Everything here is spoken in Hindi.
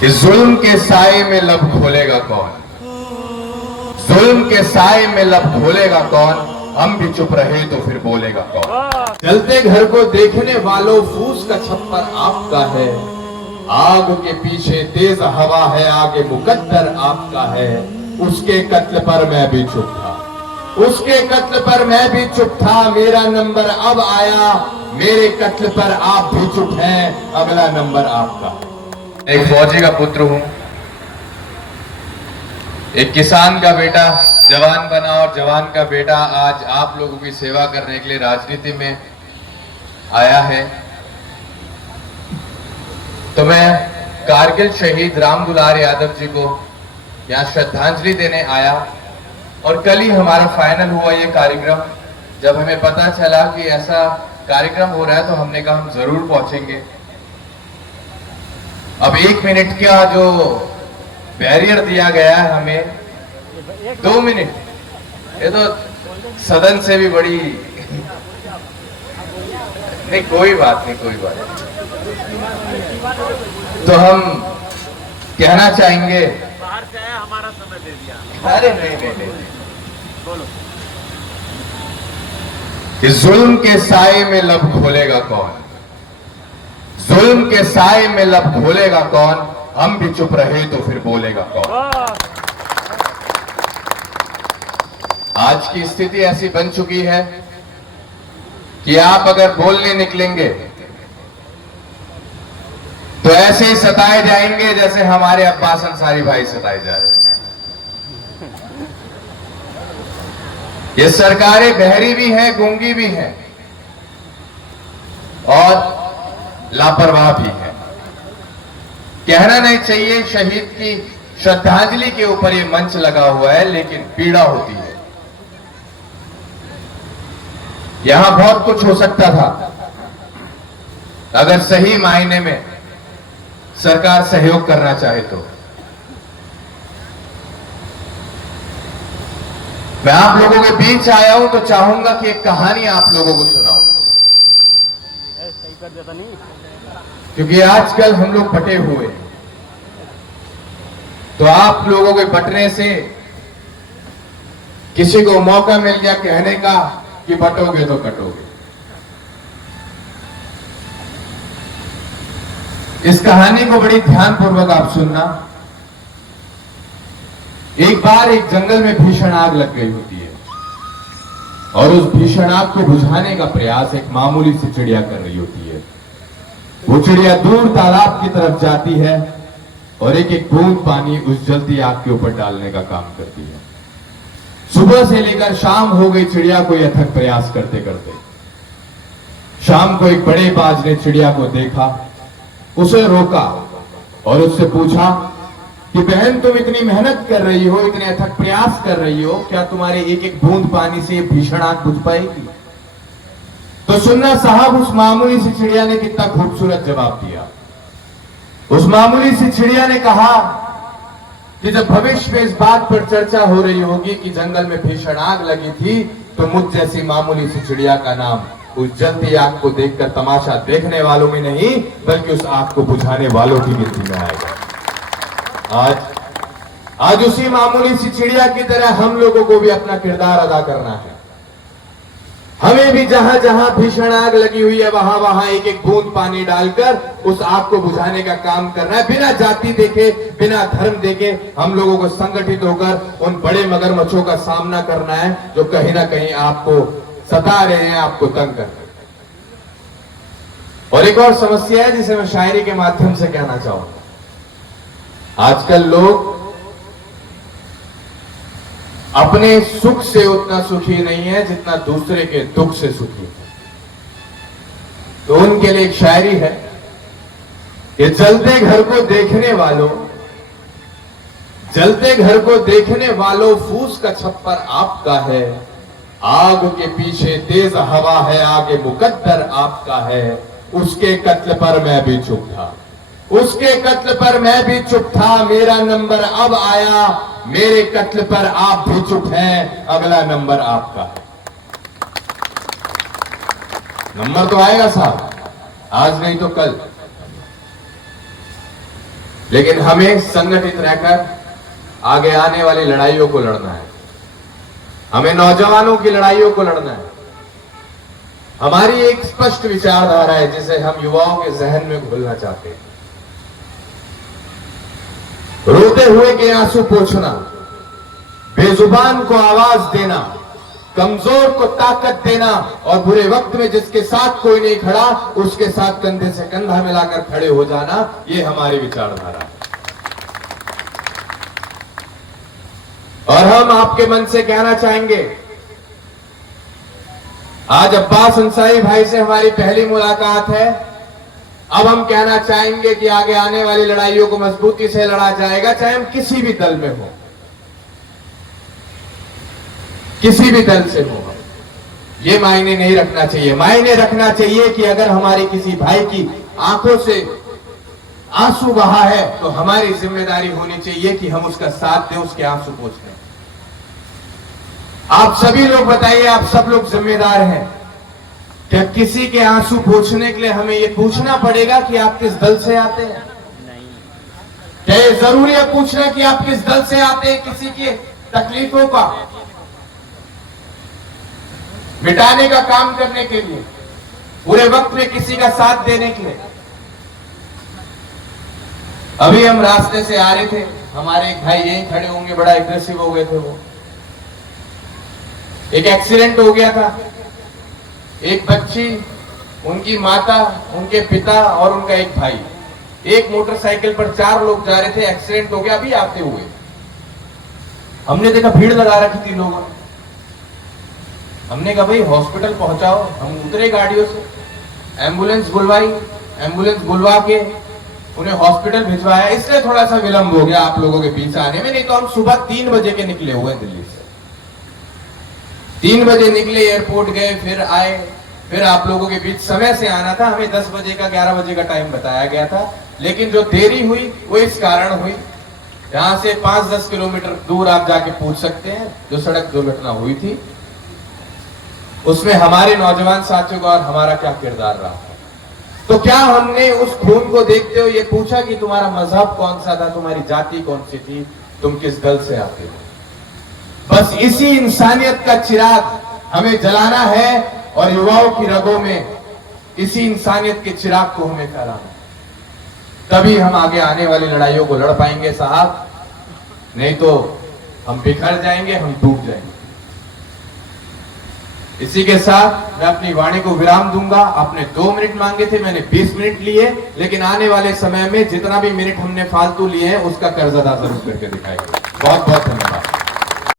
इस जुल्म के साए में लब खोलेगा कौन? जुल्म के साए में लब खोलेगा कौन? हम भी चुप रहे तो फिर बोलेगा कौन? जलते घर को देखने वालों, फूस का छप्पर आपका है। आग के पीछे तेज हवा है, आगे मुकद्दर आपका है। उसके कत्ल पर मैं भी चुप था, उसके कत्ल पर मैं भी चुप था। मेरा नंबर अब आया, मेरे कत्ल पर आप भी चुप हैं, अगला नंबर आपका। एक फौजी का पुत्र हूं, एक किसान का बेटा जवान बना, और जवान का बेटा आज आप लोगों की सेवा करने के लिए राजनीति में आया है। तो मैं कारगिल शहीद राम दुलार यादव जी को यहाँ श्रद्धांजलि देने आया। और कल ही हमारा फाइनल हुआ ये कार्यक्रम। जब हमें पता चला कि ऐसा कार्यक्रम हो रहा है तो हमने कहा हम जरूर पहुंचेंगे। अब 1 मिनट का जो बैरियर दिया गया है हमें, 2 मिनट, ये तो सदन से भी बड़ी नहीं, कोई बात नहीं, कोई बात नहीं। तो हम कहना चाहेंगे, बाहर से आया, हमारा समय दे दिया। अरे नहीं नहीं नहीं, बोलो। इस जुल्म के साए में लब खोलेगा कौन? जुल्म के साए में लब खोलेगा कौन? हम भी चुप रहे तो फिर बोलेगा कौन? आज की स्थिति ऐसी बन चुकी है कि आप अगर बोलने निकलेंगे तो ऐसे ही सताए जाएंगे जैसे हमारे अब्बास अंसारी भाई सताए जा रहे हैं। ये सरकारें बहरी भी हैं, गूंगी भी हैं और लापरवाह भी हैं। कहना नहीं चाहिए, शहीद की श्रद्धांजलि के ऊपर ये मंच लगा हुआ है, लेकिन पीड़ा होती है। यहां बहुत कुछ हो सकता था अगर सही मायने में सरकार सहयोग करना चाहे तो। मैं आप लोगों के बीच आया हूं तो चाहूंगा कि एक कहानी आप लोगों को सुनाऊं, सही कर देता नहीं, क्योंकि आजकल हम लोग बटे हुए हैं। तो आप लोगों के बटने से किसी को मौका मिल गया कहने का कि बटोगे तो कटोगे। इस कहानी को बड़ी ध्यानपूर्वक आप सुनना। एक बार एक जंगल में भीषण आग लग गई होती है और उस भीषण आग को बुझाने का प्रयास एक मामूली सी चिड़िया कर रही होती है। वो चिड़िया दूर तालाब की तरफ जाती है और एक एक बूंद पानी उस जलती आग के ऊपर डालने का काम करती है। सुबह से लेकर शाम हो गई चिड़िया को अथक प्रयास करते करते। शाम को एक बड़े बाज ने चिड़िया को देखा, उसे रोका और उससे पूछा कि बहन, तुम इतनी मेहनत कर रही हो, इतने अथक प्रयास कर रही हो, क्या तुम्हारे एक एक बूंद पानी से भीषण आग बुझ पाएगी? तो सुनना साहब, उस मामूली सी चिड़िया ने कितना खूबसूरत जवाब दिया। उस मामूली सी चिड़िया ने कहा कि जब भविष्य में इस बात पर चर्चा हो रही होगी कि जंगल में भीषण आग लगी थी, तो मुझ जैसी मामूली सी चिड़िया का नाम उस जलती आग को देखकर तमाशा देखने वालों में नहीं, बल्कि उस आग को बुझाने वालों की गिनती में आएगा। आज उसी मामूली सी चिड़िया की तरह हम लोगों को भी अपना किरदार अदा करना है। हमें भी जहां जहां भीषण आग लगी हुई है वहां वहां एक एक बूंद पानी डालकर उस आग को बुझाने का काम करना है। बिना जाति देखे, बिना धर्म देखे हम लोगों को संगठित होकर उन बड़े मगरमच्छों का सामना करना है जो कहीं ना कहीं आपको सता रहे हैं, आपको तंग कर रहे हैं। और एक और समस्या है जिसे मैं शायरी के माध्यम से कहना चाहूंगा। आजकल लोग अपने सुख से उतना सुखी नहीं है जितना दूसरे के दुख से सुखी है। तो उनके लिए एक शायरी है कि जलते घर को देखने वालों, जलते घर को देखने वालों, फूस का छप्पर आपका है। आग के पीछे तेज हवा है, आगे मुकद्दर आपका है। उसके कत्ल पर मैं भी चुप था, उसके कत्ल पर मैं भी चुप था। मेरा नंबर अब आया, मेरे कत्ल पर आप भी चुप हैं, अगला नंबर आपका है। नंबर तो आएगा साहब, आज नहीं तो कल। लेकिन हमें संगठित रहकर आगे आने वाली लड़ाइयों को लड़ना है। हमें नौजवानों की लड़ाइयों को लड़ना है। हमारी एक स्पष्ट विचारधारा है जिसे हम युवाओं के जहन में घोलना चाहते हैं। रोते हुए के आंसू पोंछना, बेजुबान को आवाज देना, कमजोर को ताकत देना और बुरे वक्त में जिसके साथ कोई नहीं खड़ा उसके साथ कंधे से कंधा मिलाकर खड़े हो जाना, ये हमारी विचारधारा है। और हम आपके मन से कहना चाहेंगे, आज अब्बास अंसारी भाई से हमारी पहली मुलाकात है। अब हम कहना चाहेंगे कि आगे आने वाली लड़ाइयों को मजबूती से लड़ा जाएगा, चाहे हम किसी भी दल में हो, किसी भी दल से हो। ये मायने नहीं रखना चाहिए। मायने रखना चाहिए कि अगर हमारे किसी भाई की आंखों से आंसू बहा है तो हमारी जिम्मेदारी होनी चाहिए कि हम उसका साथ दें, उसके आंसू पोंछ दें। आप सभी लोग बताइए, आप सब लोग जिम्मेदार हैं। क्या किसी के आंसू पोंछने के लिए हमें यह पूछना पड़ेगा कि आप किस दल से आते हैं? नहीं। क्या ये जरूरी है पूछना कि आप किस दल से आते हैं? किसी की तकलीफों का मिटाने का काम करने के लिए, पूरे वक्त में किसी का साथ देने के लिए। अभी हम रास्ते से आ रहे थे, हमारे एक भाई यहीं खड़े होंगे, बड़ा एग्रेसिव हो गए थे। वो एक एक्सीडेंट हो गया था, एक बच्ची, उनकी माता, उनके पिता और उनका एक भाई, एक मोटरसाइकिल पर 4 लोग जा रहे थे। एक्सीडेंट हो गया अभी आते हुए। हमने देखा भीड़ लगा रखी थी लोगों ने। हमने कहा भाई हॉस्पिटल पहुंचाओ। हम उतरे गाड़ियों से, एम्बुलेंस बुलवाई, एम्बुलेंस बुलवा के उन्हें हॉस्पिटल भिजवाया। इसलिए थोड़ा सा विलंब हो गया आप लोगों के बीच आने में, नहीं तो हम सुबह 3 बजे के निकले हुए दिल्ली से। 3 बजे निकले, एयरपोर्ट गए, फिर आए, फिर आप लोगों के बीच समय से आना था। हमें 10 बजे का 11 बजे का टाइम बताया गया था, लेकिन जो देरी हुई वो इस कारण हुई, यहां से 5-10 किलोमीटर दूर आप जाके पूछ सकते हैं, जो सड़क दुर्घटना हुई थी उसमें हमारे नौजवान साथियों का और हमारा क्या किरदार रहा था। तो क्या हमने उस खून को देखते हुए ये पूछा कि तुम्हारा मजहब कौन सा था, तुम्हारी जाति कौन सी थी, तुम किस दल से आते हो? बस इसी इंसानियत का चिराग हमें जलाना है और युवाओं की रगों में इसी इंसानियत के चिराग को हमें फैलाना। तभी हम आगे आने वाली लड़ाइयों को लड़ पाएंगे साहब, नहीं तो हम बिखर जाएंगे, हम टूट जाएंगे। इसी के साथ मैं अपनी वाणी को विराम दूंगा। आपने 2 मिनट मांगे थे, मैंने 20 मिनट लिए, लेकिन आने वाले समय में जितना भी मिनट हमने फालतू लिए हैं उसका कर्ज अदा जरूर करके दिखाएंगे। बहुत बहुत